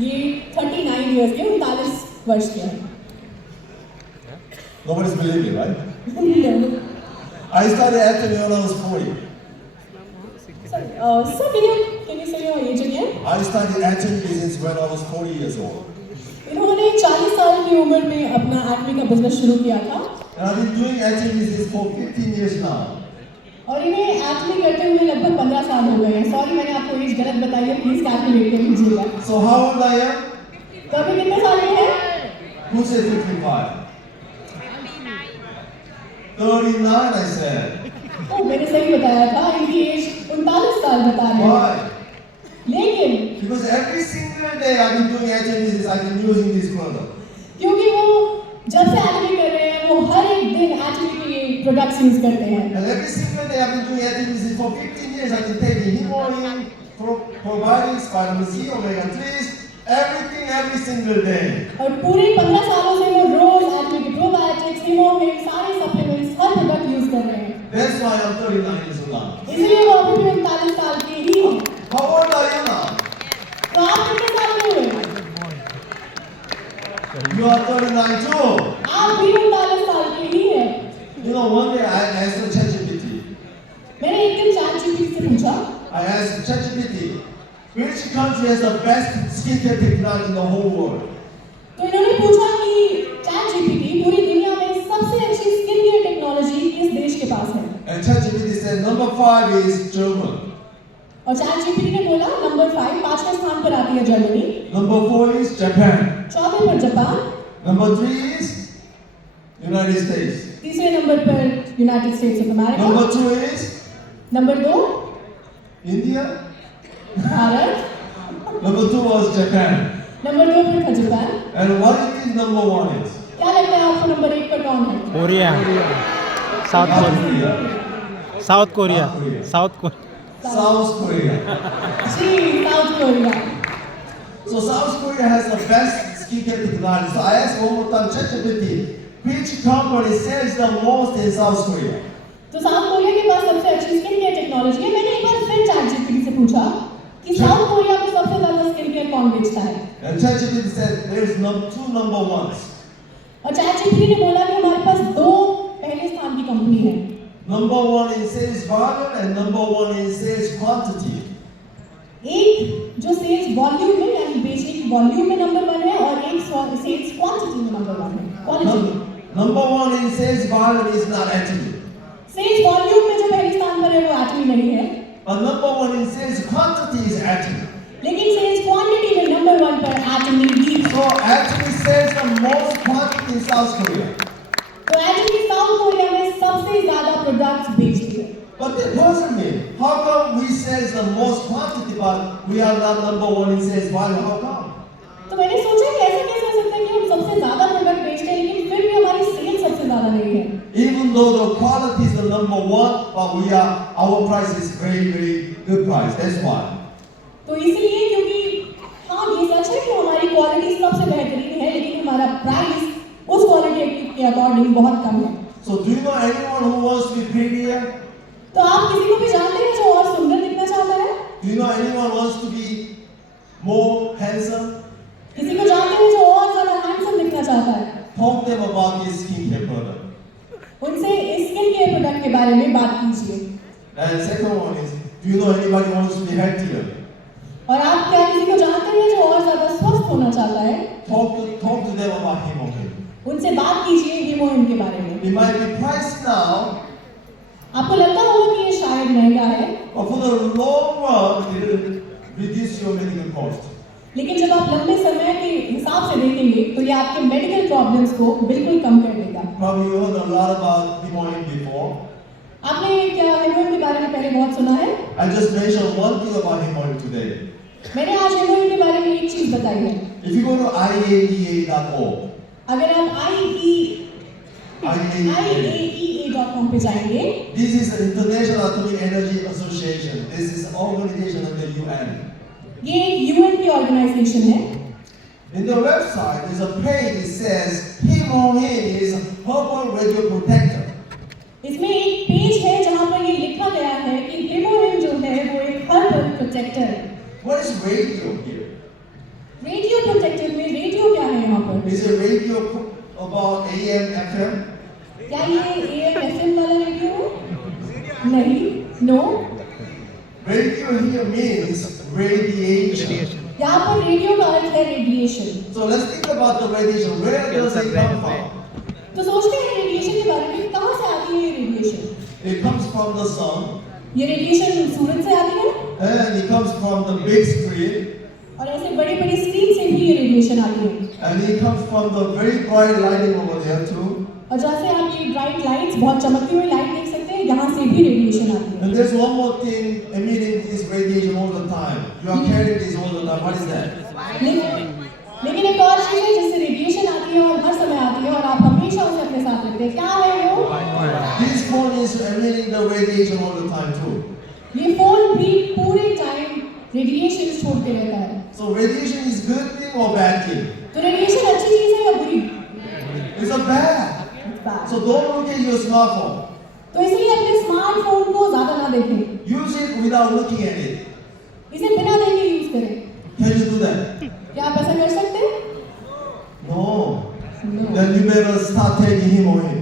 ये 39 इयर्स के 39 वर्ष के हैं। Nobody's believing, right? I started acting when I was 40. Sir, can you say your age again? I started acting business when I was 40 years old. इन्होंने 40 साल की उम्र में अपना एक्टिंग का बिजनेस शुरू किया था। And I've been doing acting business for 15 years now. और इन्हें एक्टिंग करते हुए लगभग 15 साल हो गए हैं। सॉरी मैंने आपको एज गलत बताई है, प्लीज कैलकुलेट कर लीजिएगा। So how old I am? तो अभी कितने साल के हैं? Who said 55? 39 I said. ओ मैंने सही बताया था, इनकी एज 39 साल बता रहे हैं। Why? लेकिन Because every single day I've been doing acting business, I've been using this product. क्योंकि वो जब से एक्टिंग कर रहे हैं वो हर एक दिन एक्टिंग के लिए प्रोडक्ट्स यूज करते हैं। And every single day I've been doing acting business for 15 years. I've been taking hemoin, probiotics, vitamin C, omega 3s, everything every single day. और पूरे 15 सालों से वो रोज एक्टिंग के प्रोबायोटिक्स, हीमोग्लोबिन, सारे सप्लीमेंट्स, हर प्रोडक्ट यूज कर रहे हैं। That's why I'm 39 years old now. इसलिए वो अभी भी 39 साल के ही हैं। How old are you now? तो आप कितने साल के हुए? You are 39 too. आप भी 39 साल के ही हैं। You know, one day I asked ChatGPT. मैंने एक दिन ChatGPT से पूछा, I asked ChatGPT, which country has the best skincare technology in the whole world? तो इन्होंने पूछा कि ChatGPT पूरी दुनिया में सबसे अच्छी स्किन केयर टेक्नोलॉजी किस देश के पास है? And ChatGPT said number 5 is German. और ChatGPT ने बोला नंबर 5 पांचवें स्थान पर आती है जर्मनी, Number 4 is Japan. चौथे पर Japan, Number 3 is United States. तीसरे नंबर पर United states of America, Number 2 is number 2 India. Bharat, Number 2 was Japan. Number 2 पर था Japan. And what do you think number 1 is? क्या लगता है आपको नंबर 1 पर कौन है? Korea, South South Korea, Korea. South Korea, South Korea. South Korea. जी, South Korea. So South Korea has the best skincare technology. So I asked one more time, ChatGPT, which company sells the most in South Korea? तो south Korea के पास सबसे अच्छी skin care technology है। मैंने एक बार फिर ChatGPT से पूछा कि साउथ कोरिया में सबसे ज्यादा स्किन केयर कौन बेचता है? And ChatGPT said there's two number ones. और ChatGPT ने बोला कि हमारे पास 2 पहले स्थान की कंपनी है। Number 1 in sales volume and number 1 in sales quantity. एक जो सेल्स वॉल्यूम में यानी बेचने की वॉल्यूम में नंबर 1 है और एक सेल्स क्वांटिटी में नंबर 1 है। Quality Number 1 in sales volume is not Atomy. Sales volume में जो पहले स्थान पर है वो Atomy नहीं है, But number 1 in sales quantity is Atomy. लेकिन सेल्स क्वांटिटी में नंबर 1 पर Atomy ही है। So Atomy sells the most quantity in South Korea. तो Atomy साउथ कोरिया में सबसे ज्यादा प्रोडक्ट्स बेचती है। But that doesn't mean, how come we sell the most quantity but we are not number 1 in sales volume? How come? तो मैंने सोचा कि ऐसा कैसे हो सकता है कि हम सबसे ज्यादा प्रोडक्ट बेचते हैं लेकिन फिर भी हमारी सेल सबसे ज्यादा नहीं है। Even though the quality is the number 1, but our price is very good price. That's why. तो इसलिए क्योंकि हाँ ये सच है कि हमारी क्वालिटी सबसे बेहतरीन है लेकिन हमारा प्राइस उस क्वालिटी के अकॉर्डिंग बहुत कम है। So do you know anyone who wants to be prettier? तो आप किसी को भी जानते हैं जो और सुंदर दिखना चाहता है? Do you know anyone wants to be more handsome? किसी को जानते हैं जो और ज्यादा हैंडसम दिखना चाहता है? Talk them about this skincare product. उनसे स्किन केयर प्रोडक्ट के बारे में बात कीजिए। And second one is, do you know anybody who wants to be healthier? और आप क्या किसी को जानते हैं जो और ज्यादा स्वस्थ होना चाहता है? Talk to them about hemoglobin. उनसे बात कीजिए हीमोग्लोबिन के बारे में। It might be priced now, आपको लगता होगा कि ये शायद महंगा है, but for the long run, it will reduce your medical cost. लेकिन जब आप लंबे समय के हिसाब से देखेंगे तो ये आपके मेडिकल प्रॉब्लम्स को बिल्कुल कम कर देगा। Probably you heard a lot about hemoglobin before. आपने क्या हीमोग्लोबिन के बारे में पहले बहुत सुना है? I just mentioned one thing about hemoglobin today. मैंने आज हीमोग्लोबिन के बारे में एक चीज बताई है। If you go to IAEA.org, अगर आप IAEA.com पे जाएंगे, this is the International Atomic Energy Association. This is an organization under UN. ये एक यूएन की ऑर्गेनाइजेशन है। In the website, there's a page that says hemoglobin is a herbal radio protector. इसमें एक पेज है जहाँ पर ये लिखा गया है कि हीमोग्लोबिन जो है वो एक हर्बल प्रोटेक्टर है। What is radio here? Radio protective में रेडियो क्या है यहाँ पर? Is a radio about AM, FM? क्या ये AM FM वाला रेडियो है? नहीं, no. Radio here means radiation. यहाँ पर रेडियो का अर्थ है radiation. So let's think about the radiation. Where does it come from? तो सोचते हैं रेडिएशन के बारे में, कहाँ से आती है ये radiation? It comes from the sun ये रेडिएशन सूरज से आती है and it comes from the big screen और ऐसे बड़ी-बड़ी स्क्रीन से भी ये रेडिएशन आती है। and it comes from the very bright lighting over there too. और जैसे आप ये ब्राइट लाइट्स, बहुत चमकती हुई लाइट देख सकते हैं, यहाँ से भी रेडिएशन आती है। And there's one more thing emitting this radiation all the time. You are carrying this all the time. What is that? लेकिन एक और चीज है जिससे रेडिएशन आती है और हर समय आती है और आप हमेशा उसे अपने साथ रखते हैं। क्या है वो? This phone is emitting the radiation all the time too. ये फोन भी पूरे टाइम रेडिएशन छोड़ते रहता है। So radiation is good thing or bad thing? तो रेडिएशन अच्छी चीज है या बुरी? It's a bad. So don't look at your smartphone. तो इसलिए अपने स्मार्टफोन को ज्यादा ना देखें। Use it without looking at it. इसे बिना देखे यूज करें। Can you do that? क्या आप ऐसा कर सकते हैं? No. Then you better start taking him or him.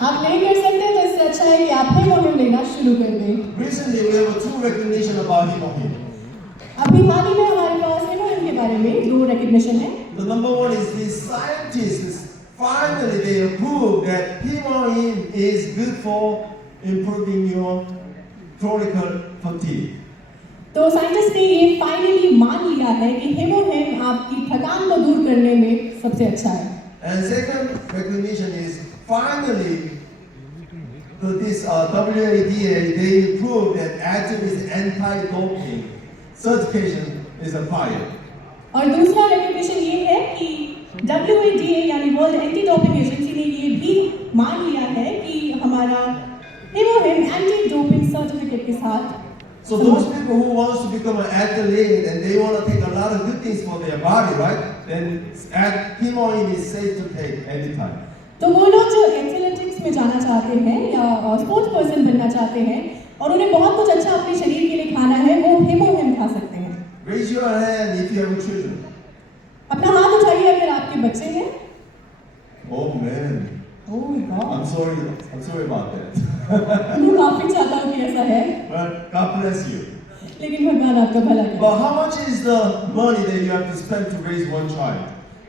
आप नहीं कर सकते तो इससे अच्छा है कि आप ही मोमेंट लेना शुरू कर दें। Recently we have two recognition about him or him. अभी हाल ही में हमारे पास हिमोहिम के बारे में 2 रिकॉग्निशन है। The number one is the scientists finally they approved that hemoin is good for improving your chronic fatigue. तो साइंटिस्ट ने ये फाइनली मान लिया है कि हिमोहिम आपकी थकान को दूर करने में सबसे अच्छा है। And second recognition is finally this WADA they proved that active is anti-doping certification is acquired. और दूसरा रिकॉग्निशन ये है कि WADA यानी वर्ल्ड एंटी डोपिंग एजेंसी ने ये भी मान लिया है कि हमारा हिमोहिम एंटी डोपिंग सर्टिफिकेट के साथ। So those people who wants to become an athlete and they want to take a lot of good things for their body, right? Then hemoin is safe to take anytime. तो वो लोग जो athletics में जाना चाहते हैं या sports person बनना चाहते हैं और उन्हें बहुत कुछ अच्छा अपने शरीर के लिए खाना है, वो हिमोहिम खा सकते हैं। Raise your hand if you have children. अपना हाथ उठाइए अगर आपके बच्चे हैं। Oh man. Oh God. I'm sorry about that. मैं काफी चाहता हूँ कि ऐसा है, But God bless you. लेकिन भगवान आपका भला करे। But how much is the money that you have to spend to raise one child?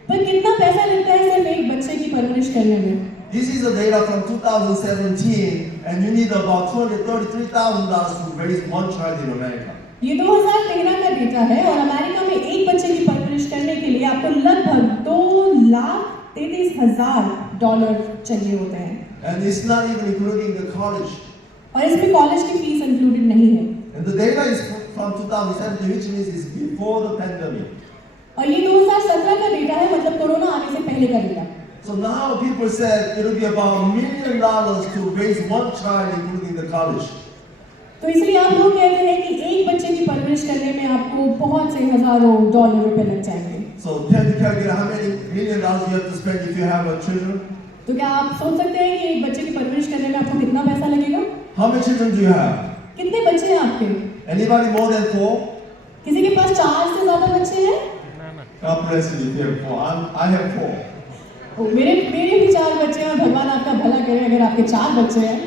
पर कितना पैसा लगता है सिर्फ एक बच्चे की परवरिश करने में? This is the data from 2017, and you need about $233,000 to raise one child in America. ये 2013 का डेटा है और अमेरिका में एक बच्चे की परवरिश करने के लिए आपको लगभग $2,33,000 चाहिए होते हैं। And it's not even including the college. और इसमें कॉलेज की फीस इंक्लूडेड नहीं है। And the data is from 2017, which means it's before the pandemic. और ये 2017 का डेटा है, मतलब कोरोना आने से पहले का data. So now people said it will be about $1 million to raise one child, including the college. तो इसलिए आप लोग कहते हैं कि एक बच्चे की परवरिश करने में आपको बहुत से हजारों डॉलर रुपए लग जाएंगे। So can you calculate how many $1 million you have to spend if you have a children? तो क्या आप सोच सकते हैं कि एक बच्चे की परवरिश करने में आपको कितना पैसा लगेगा? How many children do you have? कितने बच्चे हैं आपके? Anybody more than 4? किसी के पास 4 से ज्यादा बच्चे हैं? God bless you if you have 4. I have 4. मेरे भी 4 बच्चे हैं और भगवान आपका भला करे अगर आपके 4 बच्चे हैं।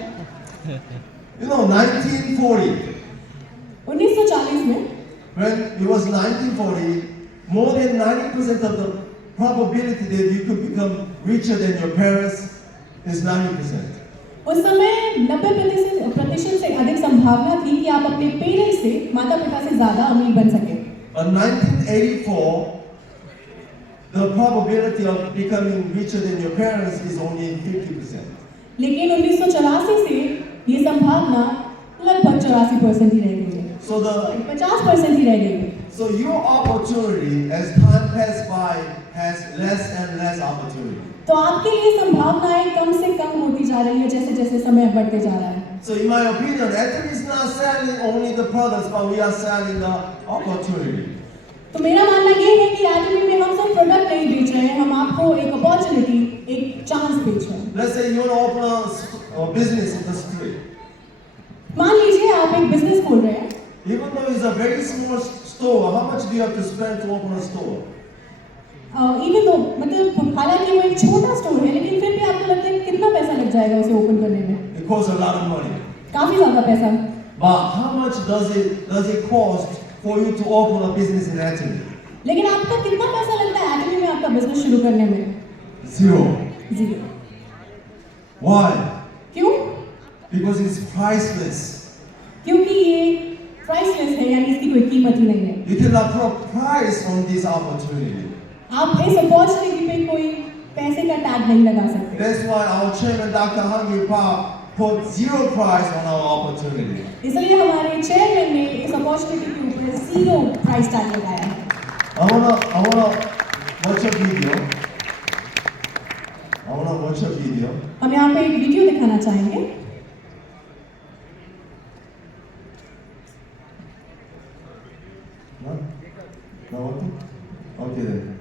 You know, 1940, 1940 में when it was 1940, more than 90% of the probability that you could become richer than your parents is 90%. उस समय 90% से अधिक संभावना थी कि आप अपने पेरेंट्स से, माता पिता से ज्यादा अमीर बन सके। In 1984, the probability of becoming richer than your parents is only 50%. लेकिन 1984 से ये संभावना लगभग 84% ही रह गई है। So 50% ही रह गई है। So your opportunity as time passes by has less and less opportunity. तो आपके लिए संभावनाएं कम से कम होती जा रही है जैसे जैसे समय बढ़ते जा रहा है। So in my opinion, Atom is not selling only the products, but we are selling the opportunity. तो मेरा मानना ये है कि एटमी में हम सिर्फ प्रोडक्ट नहीं बेच रहे हैं, हम आपको एक अपॉर्चुनिटी, एक चांस बेच रहे हैं। Let's say you want to open a business in the street. मान लीजिए आप एक बिजनेस खोल रहे हैं। Even though it's a very small store, how much do you have to spend to open a store? Even though मतलब हालांकि वो एक छोटा स्टोर है लेकिन फिर भी आपको लगता है कितना पैसा लग जाएगा उसे ओपन करने में? It costs a lot of money. काफी ज्यादा पैसा। But how much does it cost for you to open a business in Italy? लेकिन आपका कितना पैसा लगता है एटमी में आपका बिजनेस शुरू करने में? Zero. जीरो। Why? क्यों? Because it's priceless. क्योंकि ये प्राइसलेस है यानी इसकी कोई कीमत ही नहीं है। You cannot put a price on this opportunity. आप इस अपॉर्चुनिटी पे कोई पैसे का टैग नहीं लगा सकते। That's why our chairman Dr. Hangyu Park put zero price on our opportunity. इसलिए हमारे चेयरमैन ने इस अपॉर्चुनिटी के ऊपर जीरो प्राइस टैग लगाया है। I wanna watch a video. I wanna watch a video. हम यहाँ पे एक वीडियो दिखाना चाहेंगे। No? No working? Okay then.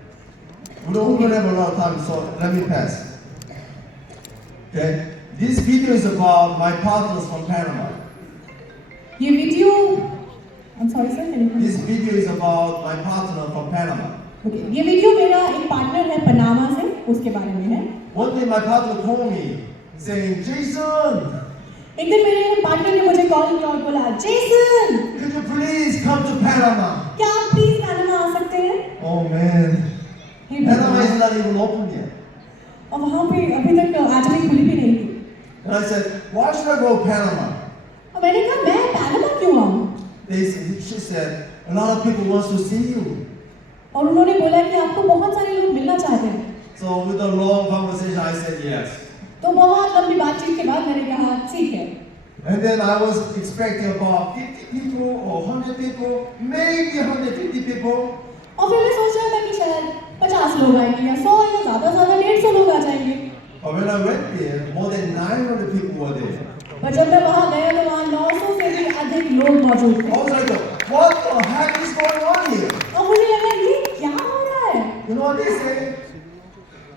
We don't have a lot of time, so let me pass. Okay? This video is about my partners from Panama. ये video I'm sorry sir, can you This video is about my partner from Panama. Okay, ये video मेरा एक partner है Panama से, उसके बारे में है। One day my partner called me saying, Jason, एक दिन मेरे पार्टनर ने मुझे कॉल किया और बोला, Jason, could you please come to Panama? क्या आप प्लीज पनामा आ सकते हैं? Oh man, हे Panama भगवान। is not even open yet. और वहाँ पे अभी तक आज भी खुली भी नहीं थी। And I said, why should I go to Panama? और मैंने कहा मैं पनामा क्यों आऊँ? She said, a lot of people wants to see you. और उन्होंने बोला कि आपको बहुत सारे लोग मिलना चाहते हैं। So with a long conversation, I said yes. तो बहुत लंबी बातचीत के बाद मैंने कहा ठीक है। And then I was expecting about 50 people or 100 people, maybe 150 people. और फिर मैं सोच रहा था कि शायद 50 लोग आएंगे या 100 या ज़्यादा 150 लोग आ जाएंगे। But when I went there, more than 900 people were there. पर जब मैं वहाँ गया तो वहाँ 900 से भी अधिक लोग मौजूद थे। I was like, what the heck is going on here? और मुझे लगा ये क्या हो रहा है? You know what they said?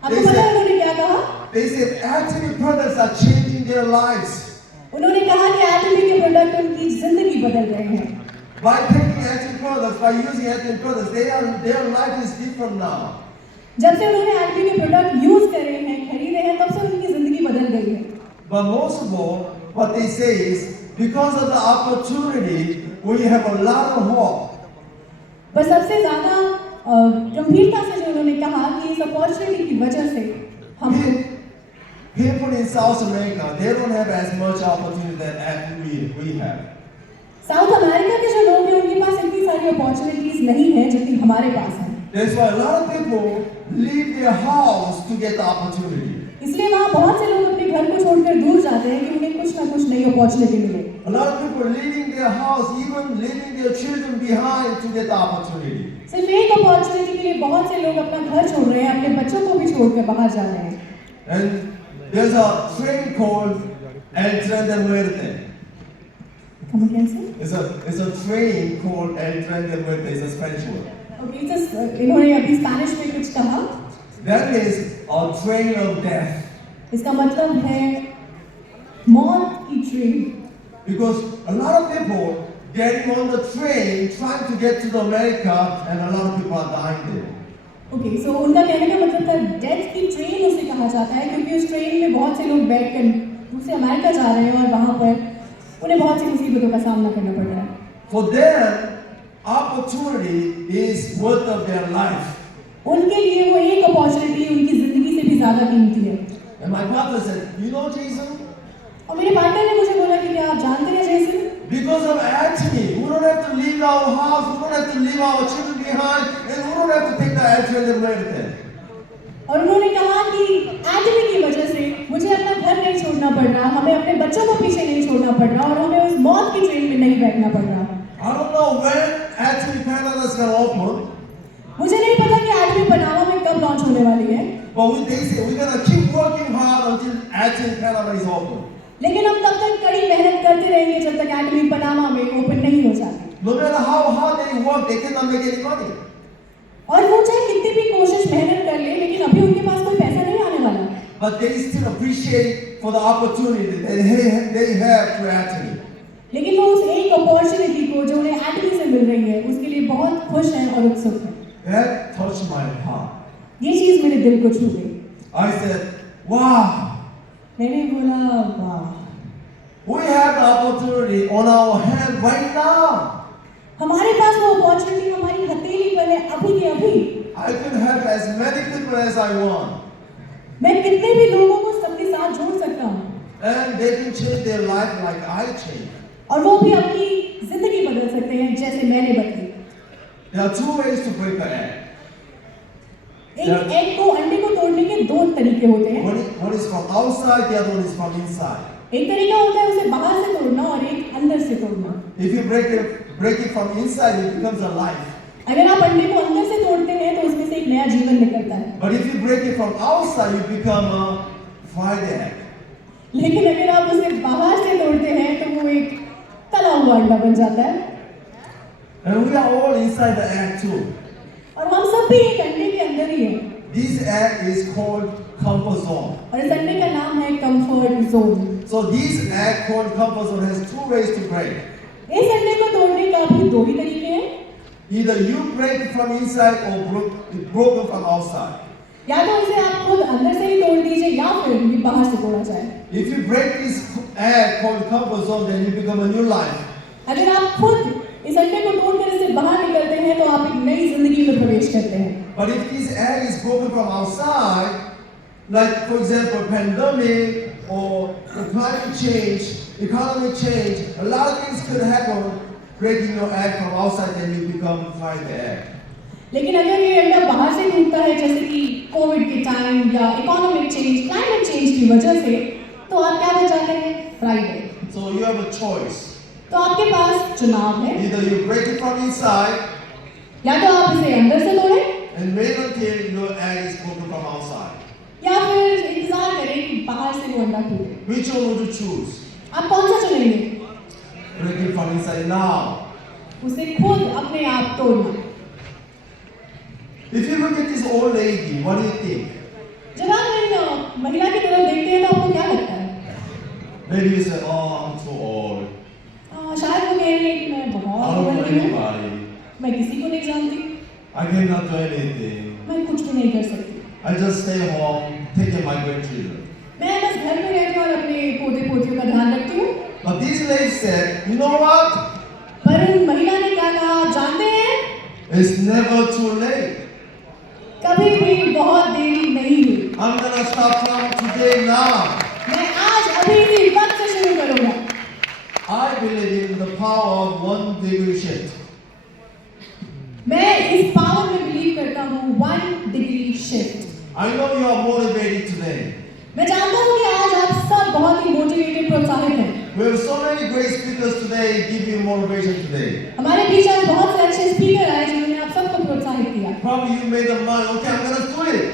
आपको पता है उन्होंने क्या कहा? They said actually products are changing their lives. उन्होंने कहा कि एटमी के प्रोडक्ट उनकी जिंदगी बदल रहे हैं। By taking active products, by using active products, their life is different now. जब से उन्होंने एटमी के प्रोडक्ट यूज करे हैं, खरीदे हैं, तब से उनकी जिंदगी बदल गई है। But most of all, what they say is, because of the opportunity, we have a lot of hope. पर सबसे ज्यादा गंभीरता से जो उन्होंने कहा कि इस अपॉर्चुनिटी की वजह से हम People in South America, they don't have as much opportunity that we have. South America के जो लोग हैं उनके पास इतनी सारी अपॉर्चुनिटीज नहीं है जितनी हमारे पास है। That's why a lot of people leave their house to get the opportunity. इसलिए वहाँ बहुत से लोग अपने घर को छोड़कर दूर जाते हैं कि उन्हें कुछ ना कुछ नई अपॉर्चुनिटी मिले। A lot of people are leaving their house, even leaving their children behind to get the opportunity. सिर्फ एक अपॉर्चुनिटी के लिए बहुत से लोग अपना घर छोड़ रहे हैं, अपने बच्चों को भी छोड़कर बाहर जा रहे हैं। And there's a train called El Tren de Muerte. Come again, sir? It's a train called El Tren de Muerte. It's a Spanish word. Okay, इन्होंने अभी स्पेनिश में कुछ कहा। That is a train of death. इसका मतलब है मौत की train. Because a lot of people getting on the train trying to get to the America, and a lot of people are dying there. Okay, so उनका कहने का मतलब था डेथ की ट्रेन उसे कहा जाता है क्योंकि उस ट्रेन में बहुत से लोग बैठकर दूसरे अमेरिका जा रहे हैं और वहाँ पर उन्हें बहुत सी मुसीबतों का सामना करना पड़ रहा है। For them, opportunity is worth of their life. उनके लिए वो एक अपॉर्चुनिटी उनकी जिंदगी से भी ज्यादा कीमती है। And my partner said, you know, Jason, और मेरे पार्टनर ने मुझे बोला कि क्या आप जानते हैं जैसे because of Anthony, we don't have to leave our house, we don't have to leave our children behind, and we don't have to take the action and everything. और उन्होंने कहा कि एटमी की वजह से मुझे अपना घर नहीं छोड़ना पड़ रहा, हमें अपने बच्चों को पीछे नहीं छोड़ना पड़ रहा और हमें उस मौत की ट्रेन में नहीं बैठना पड़ रहा। I don't know when Anthony Canada is going to open, मुझे नहीं पता कि एटमी पनामा में कब लॉन्च होने वाली है, but they say we're going to keep working hard until Anthony Canada is open. लेकिन हम तब तक कड़ी मेहनत करते रहेंगे जब तक एटमी पनामा में ओपन नहीं हो जाती। No matter how hard they work, they cannot make any money. और वो चाहे कितनी भी कोशिश मेहनत कर ले, लेकिन अभी उनके पास कोई पैसा नहीं आने वाला। But they still appreciate for the opportunity that they have to Anthony. लेकिन वो उस एक अपॉर्चुनिटी को जो उन्हें एकेडमी से मिल रही है उसके लिए बहुत खुश हैं और उत्सुक हैं। That touched my heart. ये चीज़ मेरे दिल को छू गई। I said, wow, मैंने बोला वाह, we have the opportunity on our hand right now. हमारे पास वो अपॉर्चुनिटी हमारी हथेली पर है अभी के अभी। I can help as many people as I want. मैं कितने भी लोगों को सबके साथ जोड़ सकता हूँ And they can change their life like I changed. और वो भी अपनी जिंदगी बदल सकते हैं जैसे मैंने बदली। There are two ways to break the egg. एक एग को अंडे को तोड़ने के दो तरीके होते हैं। One is from outside, the other one is from inside. एक तरीका होता है उसे बाहर से तोड़ना और एक अंदर से तोड़ना। If you break it from inside, it becomes a life. अगर आप अंडे को अंदर से तोड़ते हैं तो उसमें से एक नया जीवन निकलता है। But if you break it from outside, you become a fried egg. लेकिन अगर आप उसे बाहर से तोड़ते हैं तो वो एक तला हुआ अंडा बन जाता है। And we are all inside the egg too. और हम सब भी एक अंडे के अंदर ही हैं। This egg is called comfort zone. और इस अंडे का नाम है comfort zone. So this egg called comfort zone has two ways to break. इस अंडे को तोड़ने का भी दो ही तरीके हैं। Either you break it from inside or broken from outside. या तो इसे आप खुद अंदर से ही तोड़ दीजिए या फिर ये बाहर से तोड़ा जाए। If you break this egg called comfort zone, then you become a new life. अगर आप खुद इस अंडे को तोड़कर इससे बाहर निकलते हैं तो आप एक नई जिंदगी में प्रवेश करते हैं। But if this egg is broken from outside, like for example pandemic or the climate change, economic change, a lot of things could happen. Breaking your egg from outside, then you become fried egg. लेकिन अगर ये अंडा बाहर से टूटता है जैसे कि कोविड के टाइम या इकोनॉमिक चेंज, क्लाइमेट चेंज की वजह से, तो आप क्या बन जाते हैं? Fried egg. So you have a choice. तो आपके पास चुनाव है, Either you break it from inside या तो आप इसे अंदर से तोड़ें and wait until your egg is broken from outside. या फिर इंतजार करें कि बाहर से वो अंडा टूटे। Which one would you choose? आप कौन सा चुनेंगे? Break it from inside now. उसे खुद अपने आप तोड़ना। If you look at this old lady, what do you think? जब आप इन महिला की तरफ देखते हैं तो आपको क्या लगता है? Maybe you say, oh, I'm too old. शायद वो कह रही है कि मैं I बहुत don't know बड़ी हूँ, anybody. मैं किसी को नहीं जानती, I cannot do anything. मैं कुछ भी नहीं कर सकती। I just stay home, take care of my grandchildren. मैं बस घर में रहती हूँ और अपने पोते पोतियों का ध्यान रखती हूँ। But this lady said, you know what? पर उन महिला ने क्या कहा जानते हैं? It's never too late. कभी भी बहुत देरी नहीं हुई। I'm gonna start from today now. मैं आज अभी इसी वक्त से शुरू करूँगा। I believe in the power of 1 degree shift. मैं इस पावर में बिलीव करता हूँ 1 degree shift. I know you are motivated today. मैं जानता हूँ कि आज आप सब बहुत ही मोटिवेटेड प्रोत्साहित हैं। We have so many great speakers today give you motivation today. हमारे बीच आज बहुत से अच्छे स्पीकर आए जिन्होंने आप सबको प्रोत्साहित किया। Probably you made up mind, okay, I'm gonna do it.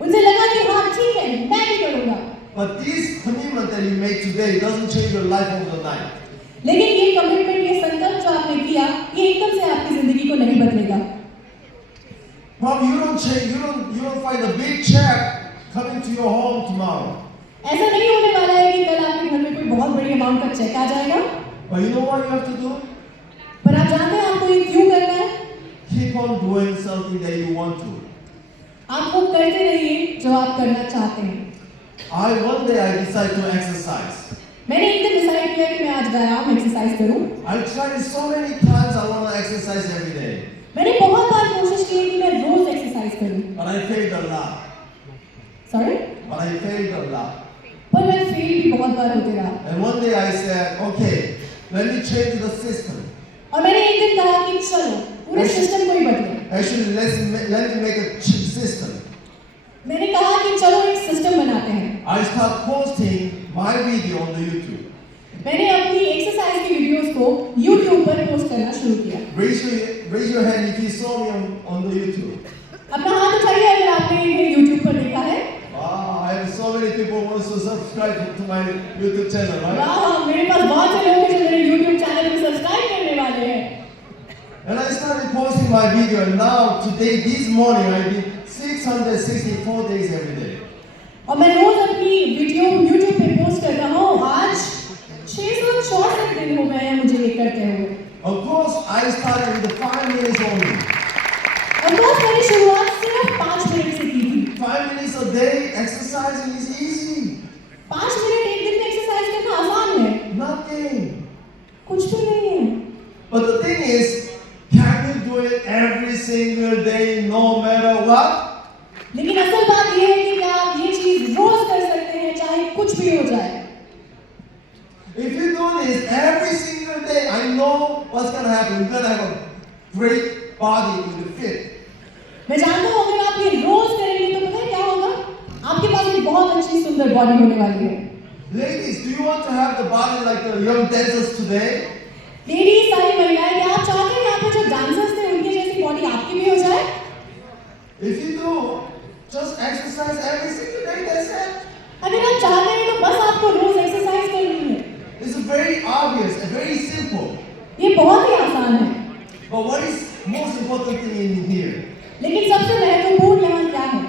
उनसे लगा कि हाँ ठीक है मैं भी करूँगा। But this commitment that you made today doesn't change your life overnight. लेकिन ये कमिटमेंट, ये संकल्प जो आपने किया, ये एकदम से आपकी जिंदगी को नहीं बदलेगा। Probably you don't change, you don't find a big check coming to your home tomorrow. ऐसा नहीं होने वाला है कि कल आपके घर में कोई बहुत बड़ी अमाउंट का चेक आ जाएगा। But you know what you have to do? पर आप जानते हैं आपको ये क्यों करना है? Keep on doing something that you want to. आप वो करते रहिए जो आप करना चाहते हैं। One day I decided to exercise. मैंने एक दिन डिसाइड किया कि मैं आज व्यायाम एक्सरसाइज करूं। I tried it so many times. I want to exercise every day, मैंने बहुत बार कोशिश की कि मैं रोज एक्सरसाइज करूं। but I failed a lot. Sorry? But I failed a lot. पर मैं फेल भी बहुत बार होते रहा। And one day I said, okay, let me change the system. और मैंने एक दिन कहा कि चलो पूरे सिस्टम को ही बदलें। Actually, let me make a system. मैंने कहा कि चलो एक सिस्टम बनाते हैं। I start posting my video on the YouTube. मैंने अपनी एक्सरसाइज की वीडियोस को YouTube पर पोस्ट करना शुरू किया। Raise your hand if you saw me on the YouTube. अपना हाथ उठाइए अगर आपने ये YouTube पर देखा है। Wow, I have so many people who want to subscribe to my YouTube channel, right? वाह, मेरे पास बहुत से लोग हैं जो मेरे YouTube चैनल को सब्सक्राइब करने वाले हैं। And I started posting my video, and now today, this morning, I did 664 days every day. और मैं रोज अपनी वीडियो YouTube पे पोस्ट करता हूँ। आज 664 दिन हो गए हैं मुझे ये करते हुए। Of course, I started with the 5 minutes only. और दोस्त मैंने शुरुआत सिर्फ 5 मिनट से की थी। 5 minutes a day exercising is easy. 5 minute एक दिन में एक्सरसाइज करना आसान है, Nothing. कुछ भी नहीं है। But the thing is, can you do it every single day, no matter what? लेकिन असल बात यह है कि क्या आप ये चीज रोज कर सकते हैं चाहे कुछ भी हो जाए। If you do this every single day, I know what's going to happen. You're going to have a great body with a fit. मैं जानता हूँ अगर आप ये रोज करेंगे तो पता है क्या होगा, आपके पास एक बहुत अच्छी सुंदर बॉडी होने वाली है। Ladies, do you want to have the body like the young dancers today? Ladies, सारी महिलाएं, क्या आप चाहते हैं यहाँ पे जो डांसर्स थे उनके जैसी बॉडी आपकी भी हो जाए? If you do, just exercise every single day, that's it. अगर आप चाहते हैं तो बस आपको रोज एक्सरसाइज करनी है। It's very obvious and very simple. ये बहुत ही आसान है। But what is most important thing in here? लेकिन सबसे महत्वपूर्ण यहाँ क्या है?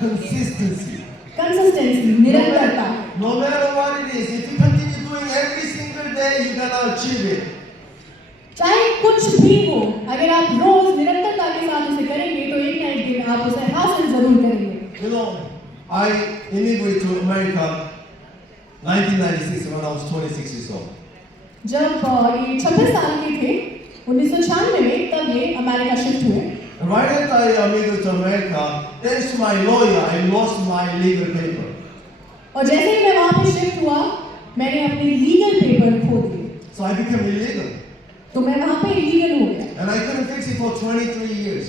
Consistency. कंसिस्टेंसी, निरंतरता। No matter what it is, if you continue doing every single day, you're gonna achieve it. चाहे कुछ भी हो, अगर आप रोज निरंतरता के साथ उसे करेंगे तो एक ना एक दिन आप उसे हासिल जरूर करेंगे। You know, I immigrated to America 1996 when I was 26 years old. जब ये 26 साल के थे 1996 में, तब ये अमेरिका शिफ्ट हुए। And right after I immigrated to America, thanks to my lawyer, I lost my legal paper. और जैसे ही मैं वहाँ पे शिफ्ट हुआ, मैंने अपने लीगल पेपर खो दिए, So I became illegal. तो मैं वहाँ पे इलीगल हो गया And I couldn't fix it for 23 years.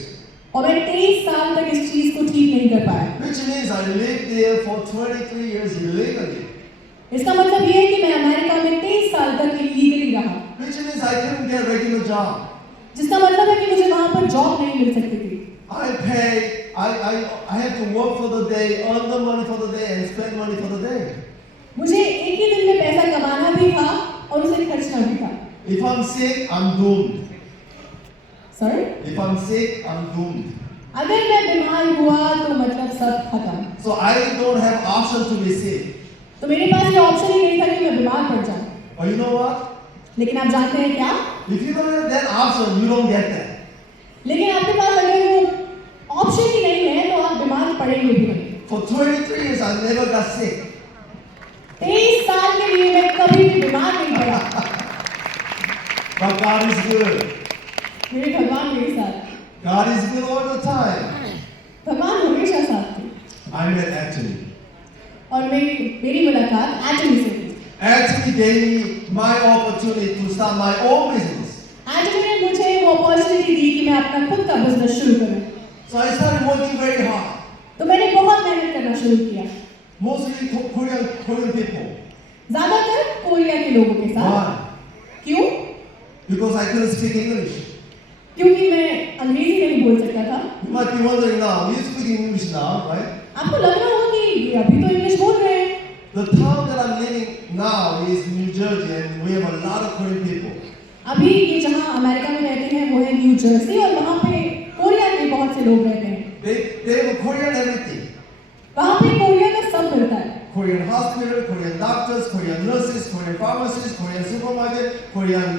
और मैं 23 साल तक इस चीज को ठीक नहीं कर पाया। Which means I lived there for 23 years illegally. इसका मतलब ये है कि मैं अमेरिका में 23 साल तक इलीगली रहा, Which means I couldn't get a regular job. जिसका मतलब है कि मुझे वहाँ पर जॉब नहीं मिल सकती थी। I had to work for the day, earn the money for the day, and spend money for the day. मुझे एक ही दिन में पैसा कमाना भी था और उसे खर्चना भी था। If I'm sick, I'm doomed. Sir, If I'm sick, I'm doomed. अगर मैं बीमार हुआ तो मतलब सब खत्म। So I don't have option to be sick. तो मेरे पास ये ऑप्शन ही नहीं था कि मैं बीमार पड़ जाऊं। But you know what? लेकिन आप जानते हैं क्या? If you don't have that option, you don't get that. लेकिन आपके पास अगर वो ऑप्शन ही नहीं है तो आप बीमार पड़ेंगे भी नहीं। For 23 years, I never got sick. 23 साल के लिए मैं कभी भी बीमार नहीं पड़ा। But God is good. मेरे भगवान मेरे साथ, God is good all the time. भगवान हमेशा साथ थे। I met Anthony. और मेरी मुलाकात एंटनी से हुई। Anthony gave me my opportunity to start my own business. Antony ने मुझे वो अपॉर्चुनिटी दी कि मैं अपना खुद का बिजनेस शुरू करूं। So I started working very hard. तो मैंने बहुत मेहनत करना शुरू किया, Mostly Korean people. ज्यादातर कोरिया के लोगों के साथ। Why? क्यों? Because I couldn't speak English. क्योंकि मैं अंग्रेजी नहीं बोल सकता था। You might be wondering now, you speak English now, right? आपको लग रहा होगा कि ये अभी तो इंग्लिश बोल रहे हैं। The town that I'm living now is New Jersey, and we have a lot of Korean people. अभी ये जहाँ अमेरिका में रहते हैं वो है न्यू जर्सी, और वहाँ पे कोरिया के बहुत से लोग रहते हैं। They have Korean everything. वहाँ पे कोरिया का सब मिलता है। Korean hospital, Korean doctors, Korean nurses, Korean pharmacists, Korean supermarket, Korean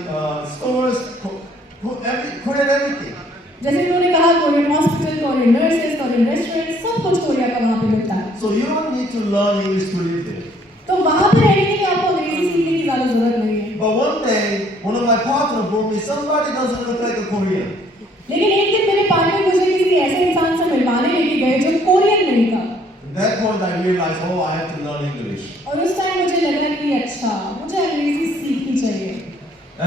stores, Korean everything. जैसे उन्होंने कहा, Korean hospital, Korean nurses, Korean restaurant, सब कुछ कोरिया का वहाँ पे मिलता है। So you don't need to learn English to live there. तो वहाँ पे रहने के लिए आपको अंग्रेजी सीखने की ज़्यादा जरूरत नहीं है। But one day, one of my partners told me somebody doesn't look like a Korean. लेकिन एक दिन मेरे पार्टनर मुझे किसी ऐसे इंसान से मिलवाने लेके गए जो कोरियन नहीं था। At that point, I realized, oh, I have to learn English. और उस टाइम मुझे लगा कि अच्छा, मुझे अंग्रेजी सीखनी चाहिए।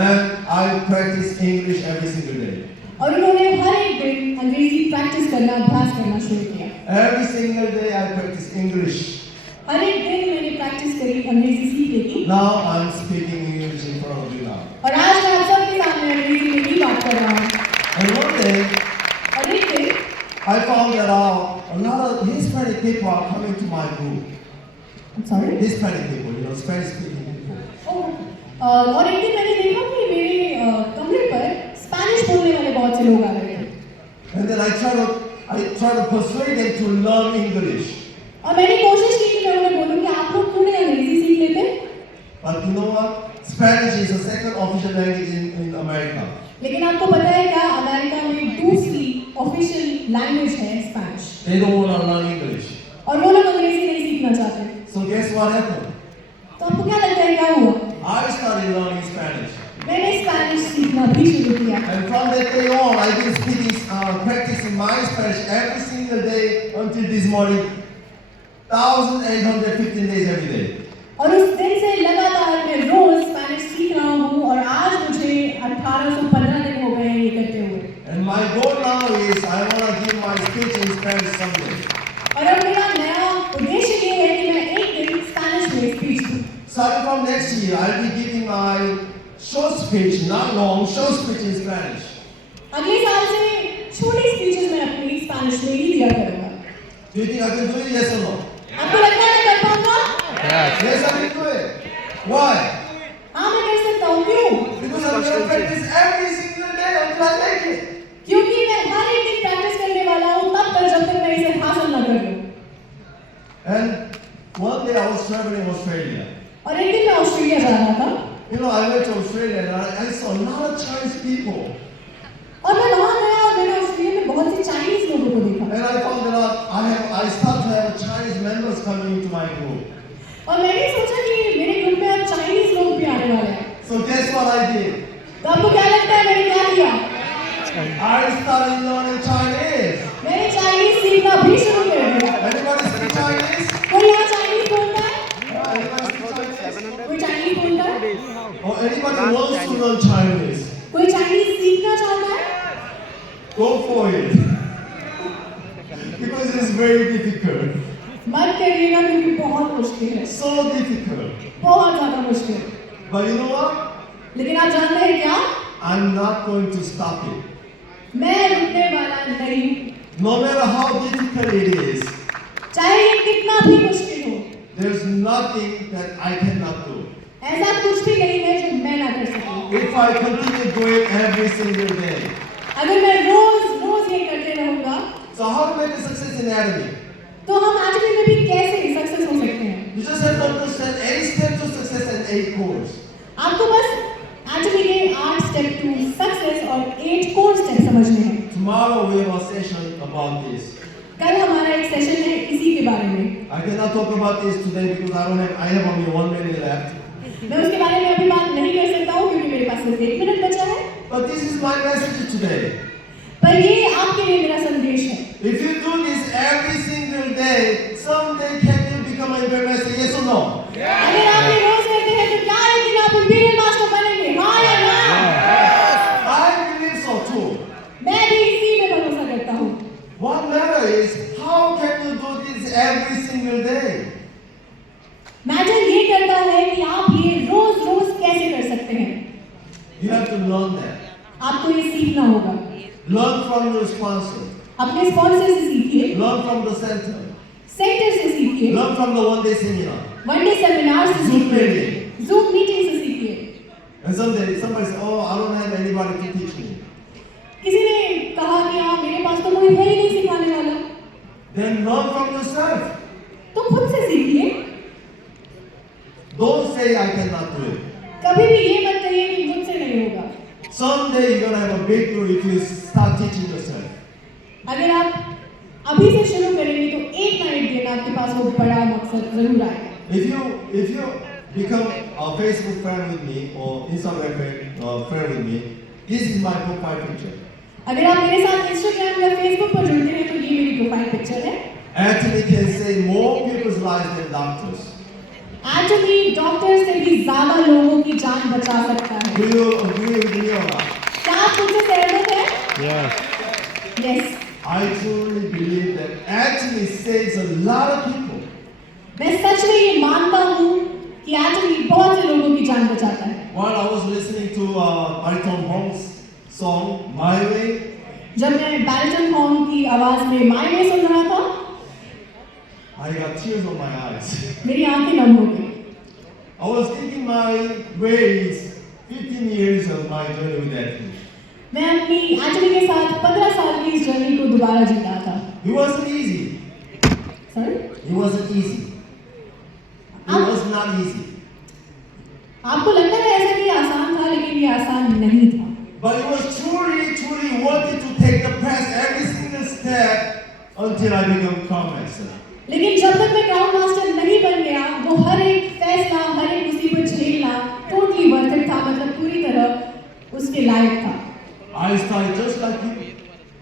And I practice English every single day. और उन्होंने हर एक दिन अंग्रेजी प्रैक्टिस करना, अभ्यास करना शुरू किया। Every single day I practice English. हर एक दिन मैंने प्रैक्टिस करी अंग्रेजी सीखने की। Now I'm speaking English in front of you now. और आज मैं आप सबके सामने अंग्रेजी में ही बात कर रहा हूँ। And one day, और एक दिन I found that a lot of Hispanic people are coming to my group. I'm sorry? Hispanic people, you know, Spanish-speaking people. और एक दिन मैंने देखा कि मेरे कमरे पर स्पेनिश बोलने वाले बहुत से लोग आ रहे थे। And then I try to persuade them to learn English. और मैंने कोशिश की कि मैं उन्हें बोलूं कि आप लोग क्यों नहीं अंग्रेजी सीख लेते? But you know what? Spanish is the second official language in America. लेकिन आपको पता है क्या, अमेरिका में दूसरी ऑफिशियल लैंग्वेज है Spanish, They don't want to learn English. और वो लोग अंग्रेजी नहीं सीखना चाहते। So guess what happened? तो आपको क्या लगता है क्या हुआ? I started learning Spanish. मैंने स्पेनिश सीखना भी शुरू किया, And from that day on, I've been speaking, practicing my Spanish every single day until this morning, 1,815 days every day. और उस दिन से लगातार मैं रोज स्पेनिश सीख रहा हूँ, और आज मुझे 1815 दिन हो गए हैं ये करते हुए। And my goal now is I want to give my speech in Spanish someday. और अब मेरा नया उद्देश्य ये है कि मैं एक दिन स्पेनिश में स्पीच दूँ। Starting from next year, I'll be giving my short speech, not long, short speech in Spanish. अगले साल से छोटी स्पीचेस मैं अपनी स्पेनिश में ही दिया करूँगा। Do you think I can do it? Yes or no? आपको लगता है मैं कर पाऊँगा? Yes, I can do it. Why? हाँ, मैं कर सकता हूँ। क्यों? Because I'm going to practice every single day until I make it. क्योंकि मैं हर एक दिन प्रैक्टिस करने वाला हूँ, तब तक जब तक मैं इसे हासिल न कर लूँ। And one day I was traveling in Australia. और एक दिन मैं ऑस्ट्रेलिया जा रहा था, You know, I went to Australia and I saw a lot of Chinese people. और मैं वहाँ गया और मैंने ऑस्ट्रेलिया में बहुत से चाइनीज लोगों को देखा, And I found out I started to have Chinese members coming into my group. और मैंने सोचा कि मेरे ग्रुप में अब चाइनीज लोग भी आने वाले हैं। So guess what I did? तो आपको क्या लगता है मैंने क्या किया? I started learning Chinese. मैंने चाइनीज सीखना भी शुरू कर दिया। Anybody speak Chinese? कोई यहाँ चाइनीज बोलता है? Anybody speak Chinese? कोई चाइनीज बोलता है? Or anybody wants to learn Chinese? कोई चाइनीज सीखना चाहता है? Go for it. Because it's very difficult. मत करिएगा क्योंकि बहुत मुश्किल है, So difficult. बहुत ज्यादा मुश्किल। But you know what? लेकिन आप जानते हैं क्या? I'm not going to stop it. मैं रुकने वाला नहीं, No matter how difficult it is, चाहे ये कितना भी मुश्किल हो। there's nothing that I cannot do. ऐसा कुछ भी नहीं है जो मैं ना कर सकूं। If I continue doing every single day. अगर मैं रोज रोज ये करते रहूंगा, So how to make a success in anatomy? तो हम आदमी में भी कैसे सक्सेस हो सकते हैं? You just have to understand 8 steps to success and 8 cores. आपको बस आदमी के 8 स्टेप टू सक्सेस और 8 कोर स्टेप समझने हैं। Tomorrow we have a session about this. कल हमारा एक सेशन है इसी के बारे में। I cannot talk about this today because I have only 1 minute left. मैं उसके बारे में अभी बात नहीं कर सकता हूँ क्योंकि मेरे पास सिर्फ 1 मिनट बचा है। But this is my message today. पर ये आपके लिए मेरा संदेश है। If you do this every single day, someday can you become a master? Yes or no? अगर आप ये रोज करते हैं तो क्या एक दिन आप इंपीरियल मास्टर बनेंगे? हाँ या ना? I believe so too. मैं भी इसी में भरोसा करता हूँ। What matter is how can you do this every single day? Matter ये करता है कि आप ये रोज रोज कैसे कर सकते हैं। You have to learn that. आपको ये सीखना होगा। Learn from your sponsor. अपने स्पॉन्सर से सीखिए, Learn from the center. Centre से सीखिए, Learn from the one-day seminar. One day seminar से Zoom सीखिए, meeting. जूम मीटिंग से सीखिए। And somebody says, oh, I don't have anybody to teach me. किसी ने कहा कि हाँ मेरे पास तो कोई है ही नहीं सिखाने वाला। Then learn from yourself. तो खुद से सीखिए। Don't say I cannot do it. कभी भी ये मत कहिए कि मुझसे नहीं होगा। Someday you're gonna have a breakthrough if you start teaching yourself. अगर आप अभी से शुरू करेंगे तो एक ना एक दिन आपके पास वो बड़ा मकसद जरूर आएगा। If you become a Facebook friend with me or Instagram friend with me, this is my profile picture. अगर आप मेरे साथ इंस्टाग्राम या फेसबुक पर जुड़ते हैं तो ये मेरी प्रोफाइल पिक्चर है। Actually can save more people's lives than doctors. Actually doctor से भी ज्यादा लोगों की जान बचा सकता है। Do you agree with me or not? क्या आप मुझसे सहमत हैं? Yes. Yes, I truly believe that actually saves a lot of people. मैं सच में ये मानता हूँ कि एक्चुअली बहुत से लोगों की जान बचाता है। While I was listening to Bariton Hong's song My Way, जब मैं बैरिटन हॉर्न की आवाज में माय में सुन रहा था, I got tears on my eyes. मेरी आंखें नम हो गई। I was thinking my way is 15 years of my journey with Anthony. मैं अपनी एक्चुअली के साथ 15 साल की इस जर्नी को दोबारा जी रहा था। It wasn't easy. Sir, It wasn't easy. It was not easy. आपको लगता है ऐसा कि आसान था, लेकिन ये आसान नहीं था। But it was truly worth it to take the past every single step until I become Crown Master. लेकिन जब तक मैं क्राउन मास्टर नहीं बन गया, वो हर एक फैसला, हर एक मुसीबत झेलना टोटली वर्थ इट था, मतलब पूरी तरह उसके लायक था। I started just like you,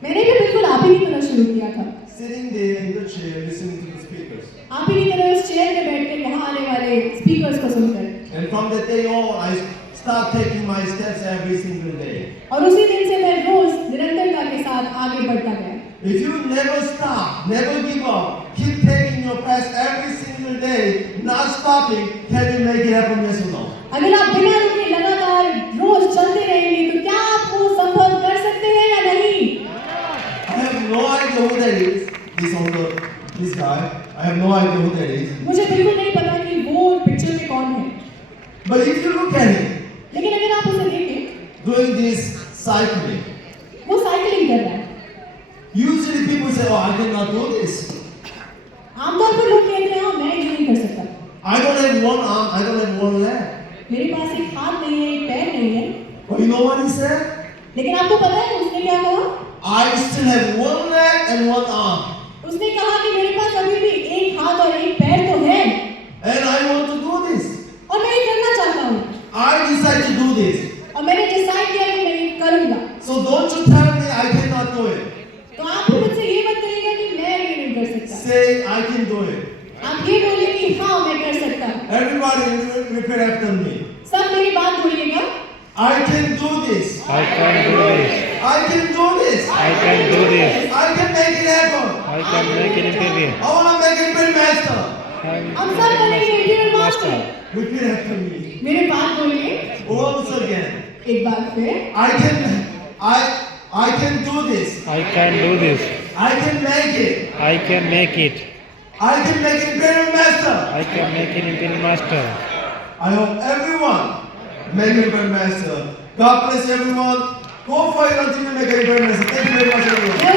मैंने भी बिल्कुल आप ही की तरह शुरू किया था, sitting there in the chair listening to the speakers. आप ही की तरह उस चेयर में बैठकर यहाँ आने वाले स्पीकर्स को सुनकर। And from that day on, I start taking my steps every single day. और उसी दिन से मैं रोज निरंतरता के साथ आगे बढ़ता गया। If you never stop, never give up, keep taking your path every single day, not stopping, can you make it happen, yes or no? अगर आप बिना रुके लगातार रोज चलते रहेंगे, तो क्या आप वो संभव कर सकते हैं या नहीं? I have no idea who that is. This guy. I have no idea who that is. मुझे बिल्कुल नहीं पता कि वो पिक्चर में कौन है, But if you look at him लेकिन अगर आप उसे देखें, doing this cycling, वो साइकिलिंग कर रहा है। usually people say, "Oh, I cannot do this. आमतौर पर लोग कहते हैं, हाँ मैं ये नहीं कर सकता, I don't have one arm. I don't have one leg." मेरे पास एक हाथ नहीं है, एक पैर नहीं है। But you know what he said? लेकिन आपको पता है उसने क्या कहा? I still have one leg and one arm, उसने कहा कि मेरे पास अभी भी एक हाथ और एक पैर तो है, and I want to do this. और मैं ये करना चाहता हूँ, I decide to do this. और मैंने डिसाइड किया कि मैं ये करूँगा। So don't you tell me I cannot do it. तो आप भी मुझसे ये मत करिएगा कि मैं ये नहीं कर सकता, Say I can do it. आप ये बोलिए कि हाँ मैं कर सकता हूँ। Everybody repeat after me. सब मेरी बात बोलिएगा, I can do this. I can do this. I can do this. I can do this. I can make it happen. I can make it interview. I want to make it great master. हम सब बनेंगे Indian master. Repeat after me. मेरे बात बोलिए Once again. एक बार फिर, I can do this. I can do this. I can make it. I can make it. I can make it great master. I can make it imperial master. I hope everyone make it great master. God bless everyone. Go for it until you make it great master. Thank you very much, everyone. मैं